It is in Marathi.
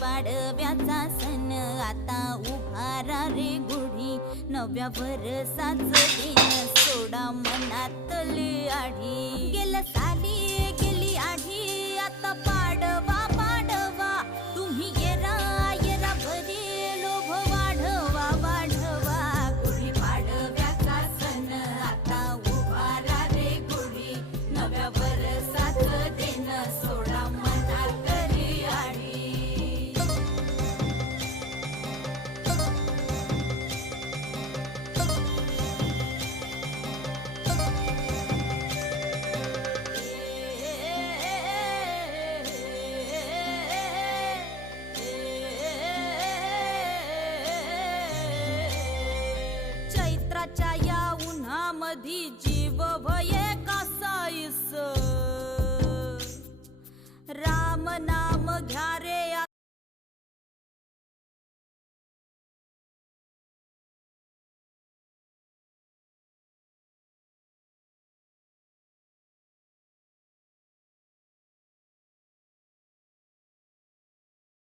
पाडव्याचा सण आता उभारा रे गुढी, नव्या वर्षाचं दिन सोडा मनातली आढी. गेल्या साली गेली आढी, आता पाडवा पाडवा, तुम्ही येरा येरा भरी लोभ वाढवा वाढवा. गुढी पाडव्याचा सण आता उभारा रे गुढी, नव्या वर्षाचं दिन सोडा मनातली आढी. चैत्राच्या या उन्हामधी जीव भये कासाईस, राम नाम घ्या